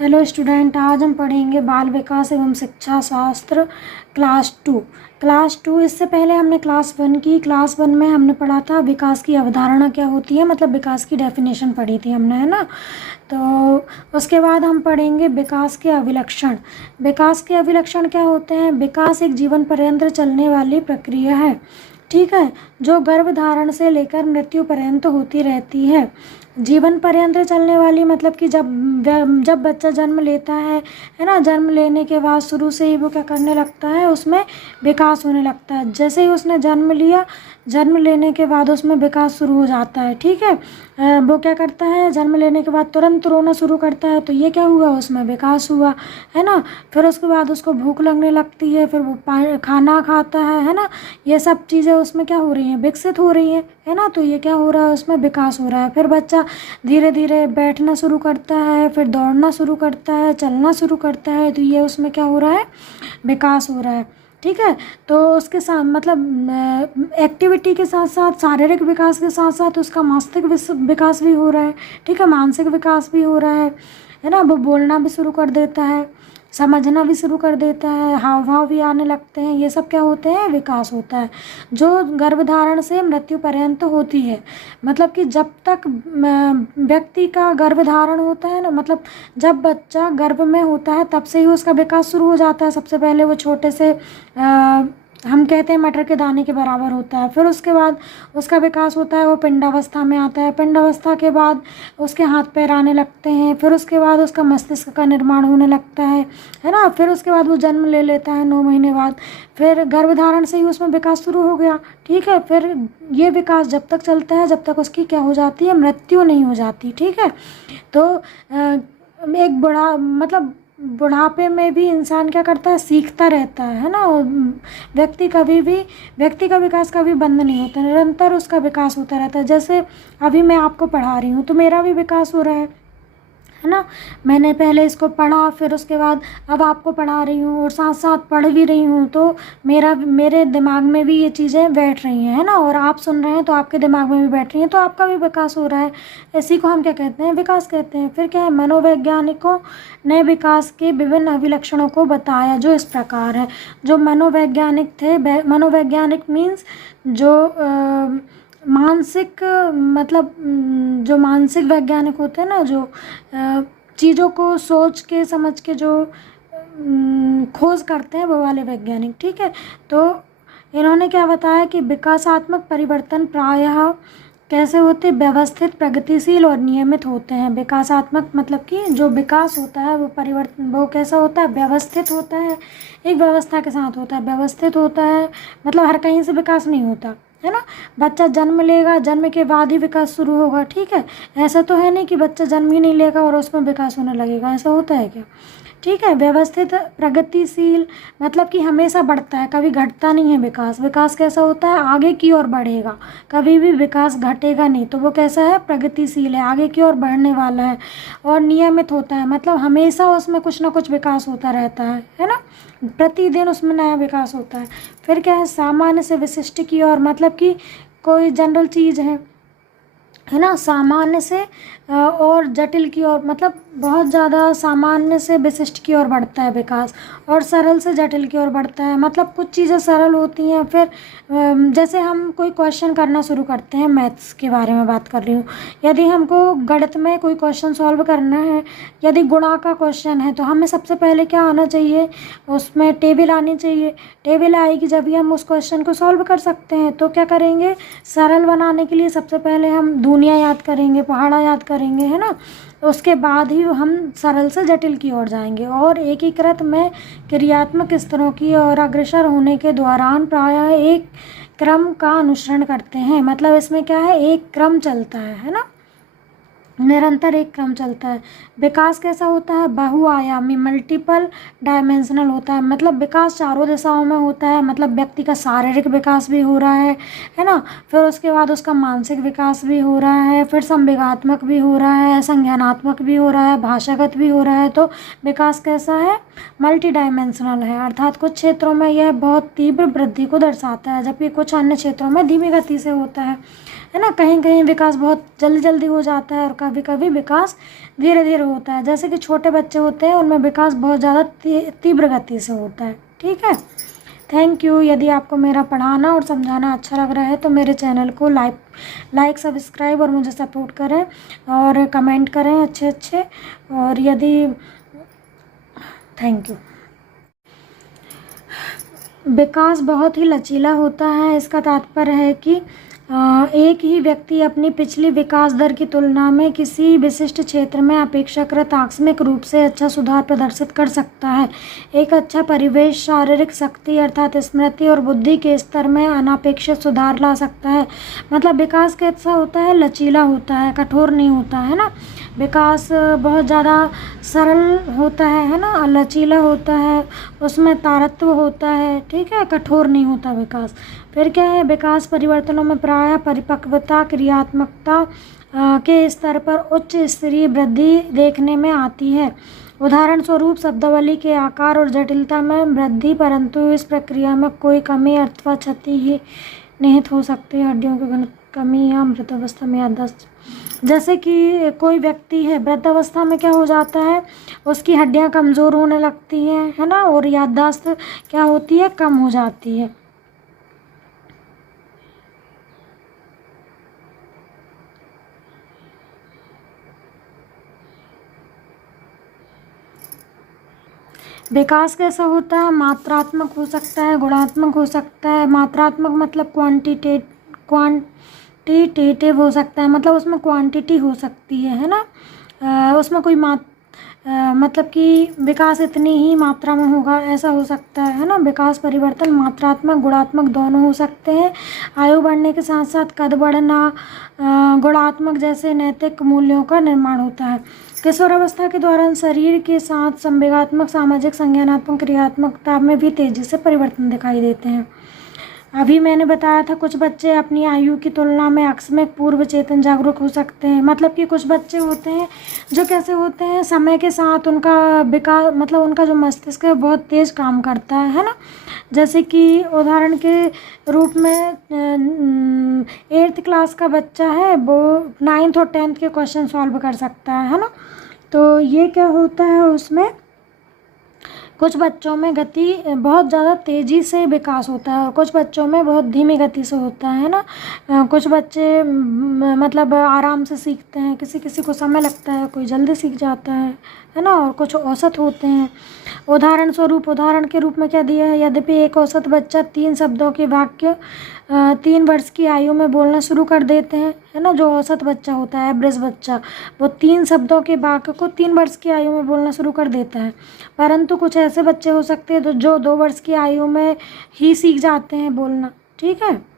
Hello student, आज हम पढ़ेंगे बाल विकास एवं शिक्षा शास्त्र क्लास टू। इससे पहले हमने क्लास वन की। क्लास वन में हमने पढ़ा था विकास की अवधारणा क्या होती है, मतलब विकास की डेफिनेशन पढ़ी थी हमने, है ना। तो उसके बाद हम पढ़ेंगे विकास के अभिलक्षण। विकास के अभिलक्षण क्या होते हैं? विकास एक जीवन पर्यंत चलने वाली प्रक्रिया है, ठीक है, जो गर्भधारण से लेकर मृत्यु पर्यंत होती रहती है। जीवन पर्यंत चलने वाली मतलब कि जब बच्चा जन्म लेता है ना, जन्म लेने के बाद शुरू से ही वो क्या करने लगता है, उसमें विकास होने लगता है। जैसे ही उसने जन्म लिया, जन्म लेने के बाद उसमें विकास शुरू हो जाता है, ठीक है। वो क्या करता है, जन्म लेने के बाद तुरंत रोना शुरू करता है, तो ये क्या हुआ, उसमें विकास हुआ, है ना। फिर उसके बाद उसको भूख लगने लगती है, फिर वो खाना खाता है ना। ये सब चीज़ें उसमें क्या हो रही हैं, विकसित हो रही हैं, है ना। तो ये क्या हो रहा है, उसमें विकास हो रहा है। फिर बच्चा धीरे धीरे बैठना शुरू करता है, फिर दौड़ना शुरू करता है, चलना शुरू करता है, तो ये उसमें क्या हो रहा है, विकास हो रहा है, ठीक है। तो उसके साथ मतलब एक्टिविटी के साथ साथ, शारीरिक विकास के साथ साथ उसका मानसिक विकास भी हो रहा है, ठीक है, मानसिक विकास भी हो रहा है ना। वो बोलना भी शुरू कर देता है, समझना भी शुरू कर देता है, हाव भाव भी आने लगते हैं। ये सब क्या होते हैं, विकास होता है, जो गर्भधारण से मृत्यु पर्यंत होती है। मतलब कि जब तक व्यक्ति का गर्भधारण होता है ना, मतलब जब बच्चा गर्भ में होता है तब से ही उसका विकास शुरू हो जाता है। सबसे पहले वो छोटे से हम कहते हैं मटर के दाने के बराबर होता है। फिर उसके बाद उसका विकास होता है, वो पिंडावस्था में आता है। पिंडावस्था के बाद उसके हाथ पैर आने लगते हैं। फिर उसके बाद उसका मस्तिष्क का निर्माण होने लगता है ना। फिर उसके बाद वो जन्म ले लेता है 9 महीने बाद। फिर गर्भधारण से ही उसमें विकास शुरू हो गया, ठीक है। फिर ये विकास जब तक चलता है जब तक उसकी क्या हो जाती है, मृत्यु नहीं हो जाती, ठीक है। तो एक बड़ा मतलब बुढ़ापे में भी इंसान क्या करता है, सीखता रहता है ना। व्यक्ति का विकास कभी बंद नहीं होता, निरंतर उसका विकास होता रहता है। जैसे अभी मैं आपको पढ़ा रही हूँ तो मेरा भी विकास हो रहा है ना। मैंने पहले इसको पढ़ा, फिर उसके बाद अब आपको पढ़ा रही हूँ और साथ साथ पढ़ भी रही हूँ, तो मेरे दिमाग में भी ये चीज़ें बैठ रही हैं, है ना। और आप सुन रहे हैं तो आपके दिमाग में भी बैठ रही हैं, तो आपका भी विकास हो रहा है। इसी को हम क्या कहते हैं, विकास कहते हैं। फिर क्या है, मनोवैज्ञानिकों ने विकास के विभिन्न अभिलक्षणों को बताया, जो इस प्रकार है। जो मनोवैज्ञानिक थे, मनोवैज्ञानिक मीन्स जो मानसिक मतलब जो मानसिक वैज्ञानिक होते हैं ना, जो चीज़ों को सोच के समझ के जो खोज करते हैं, वो वाले वैज्ञानिक, ठीक है। तो इन्होंने क्या बताया कि विकासात्मक परिवर्तन प्रायः कैसे होते, व्यवस्थित, प्रगतिशील और नियमित होते हैं। विकासात्मक मतलब कि जो विकास होता है वो परिवर्तन, वो कैसा होता है, व्यवस्थित होता है, एक व्यवस्था के साथ होता है, व्यवस्थित होता है। मतलब हर कहीं से विकास नहीं होता, है ना। बच्चा जन्म लेगा, जन्म के बाद ही विकास शुरू होगा, ठीक है। ऐसा तो है नहीं कि बच्चा जन्म ही नहीं लेगा और उसमें विकास होने लगेगा, ऐसा होता है क्या, ठीक है। व्यवस्थित, प्रगतिशील मतलब कि हमेशा बढ़ता है, कभी घटता नहीं है विकास। विकास कैसा होता है, आगे की ओर बढ़ेगा, कभी भी विकास घटेगा नहीं। तो वो कैसा है, प्रगतिशील है, आगे की ओर बढ़ने वाला है। और नियमित होता है, मतलब हमेशा उसमें कुछ ना कुछ विकास होता रहता है ना। प्रतिदिन उसमें नया विकास होता है। फिर क्या है, सामान्य से विशिष्ट की ओर, मतलब कि कोई जनरल चीज़ है ना, सामान्य से और जटिल की ओर, मतलब बहुत ज़्यादा सामान्य से विशिष्ट की ओर बढ़ता है विकास, और सरल से जटिल की ओर बढ़ता है। मतलब कुछ चीज़ें सरल होती हैं, फिर जैसे हम कोई क्वेश्चन करना शुरू करते हैं, मैथ्स के बारे में बात कर रही हूँ। यदि हमको गणित में कोई क्वेश्चन सॉल्व करना है, यदि गुणा का क्वेश्चन है, तो हमें सबसे पहले क्या आना चाहिए, उसमें टेबल आनी चाहिए। टेबल आएगी जब भी हम उस क्वेश्चन को सॉल्व कर सकते हैं। तो क्या करेंगे, सरल बनाने के लिए सबसे पहले हम दूनिया याद करेंगे, पहाड़ा याद करेंगे, है ना। उसके बाद ही हम सरल से जटिल की ओर जाएंगे। और एकीकृत में क्रियात्मक स्तरों की ओर अग्रसर होने के दौरान प्रायः एक क्रम का अनुसरण करते हैं। मतलब इसमें क्या है, एक क्रम चलता है ना, निरंतर एक क्रम चलता है। विकास कैसा होता है, बहुआयामी, मल्टीपल डायमेंशनल होता है। मतलब विकास चारों दिशाओं में होता है। मतलब व्यक्ति का शारीरिक विकास भी हो रहा है ना। फिर उसके बाद उसका मानसिक विकास भी हो रहा है, फिर संवेगात्मक भी हो रहा है, संज्ञानात्मक भी हो रहा है, भाषागत भी हो रहा है। तो विकास कैसा है, मल्टी डायमेंशनल है। अर्थात कुछ क्षेत्रों में यह बहुत तीव्र वृद्धि को दर्शाता है, जबकि कुछ अन्य क्षेत्रों में धीमी गति से होता है है ना। कहीं कहीं विकास बहुत जल्दी जल्दी हो जाता है और कभी कभी विकास धीरे धीरे होता है। जैसे कि छोटे बच्चे होते हैं उनमें विकास बहुत ज़्यादा तीव्र गति से होता है। ठीक है, थैंक यू। यदि आपको मेरा पढ़ाना और समझाना अच्छा लग रहा है तो मेरे चैनल को लाइक सब्सक्राइब और मुझे सपोर्ट करें और कमेंट करें अच्छे अच्छे। और यदि थैंक यू। विकास बहुत ही लचीला होता है। इसका तात्पर्य है कि एक ही व्यक्ति अपनी पिछली विकास दर की तुलना में किसी विशिष्ट क्षेत्र में अपेक्षाकृत आकस्मिक रूप से अच्छा सुधार प्रदर्शित कर सकता है। एक अच्छा परिवेश शारीरिक शक्ति अर्थात स्मृति और बुद्धि के स्तर में अनापेक्षित सुधार ला सकता है। मतलब विकास कैसा होता है, लचीला होता है, कठोर नहीं होता है ना। विकास बहुत ज़्यादा सरल होता है ना, लचीला होता है, उसमें तारतम्य होता है। ठीक है, कठोर नहीं होता विकास। फिर क्या है, विकास परिवर्तनों में प्रायः परिपक्वता क्रियात्मकता के स्तर पर उच्च स्तरीय वृद्धि देखने में आती है। उदाहरण स्वरूप शब्दावली के आकार और जटिलता में वृद्धि, परंतु इस प्रक्रिया में कोई कमी अथवा क्षति ही निहित हो सकती है। हड्डियों की कमी या वृद्धावस्था में याददाश्त, जैसे कि कोई व्यक्ति है वृद्धावस्था में क्या हो जाता है, उसकी हड्डियां कमज़ोर होने लगती हैं, है ना, और याददाश्त क्या होती है, कम हो जाती है। विकास कैसा होता है, मात्रात्मक हो सकता है, गुणात्मक हो सकता है। मात्रात्मक मतलब क्वांटिटेटिव हो सकता है, मतलब उसमें क्वांटिटी हो सकती है ना। उसमें कोई मतलब कि विकास इतनी ही मात्रा में होगा ऐसा हो सकता है ना। विकास परिवर्तन मात्रात्मक गुणात्मक दोनों हो सकते हैं। आयु बढ़ने के साथ साथ कद बढ़ना, गुणात्मक जैसे नैतिक मूल्यों का निर्माण होता है। किशोरावस्था के दौरान शरीर के साथ संवेगात्मक सामाजिक संज्ञानात्मक क्रियात्मकता में भी तेजी से परिवर्तन दिखाई देते हैं। अभी मैंने बताया था कुछ बच्चे अपनी आयु की तुलना में आकस्मिक पूर्व चेतन जागरूक हो सकते हैं। मतलब कि कुछ बच्चे होते हैं जो कैसे होते हैं, समय के साथ उनका विकास मतलब उनका जो मस्तिष्क है बहुत तेज़ काम करता है ना। जैसे कि उदाहरण के रूप में 8th क्लास का बच्चा है वो 9th और 10th के क्वेश्चन सॉल्व कर सकता है ना। तो ये क्या होता है, उसमें कुछ बच्चों में गति बहुत ज़्यादा तेज़ी से विकास होता है और कुछ बच्चों में बहुत धीमी गति से होता है ना। कुछ बच्चे मतलब आराम से सीखते हैं, किसी किसी को समय लगता है, कोई जल्दी सीख जाता है ना, और कुछ औसत होते हैं। उदाहरण के रूप में क्या दिया है, यद्यपि एक औसत बच्चा 3 शब्दों के वाक्य 3 वर्ष की आयु में बोलना शुरू कर देते हैं, है ना। जो औसत बच्चा होता है, एवरेज बच्चा, वो 3 शब्दों के वाक्य को 3 वर्ष की आयु में बोलना शुरू कर देता है। परंतु कुछ ऐसे बच्चे हो सकते हैं जो 2 वर्ष की आयु में ही सीख जाते हैं बोलना। ठीक है।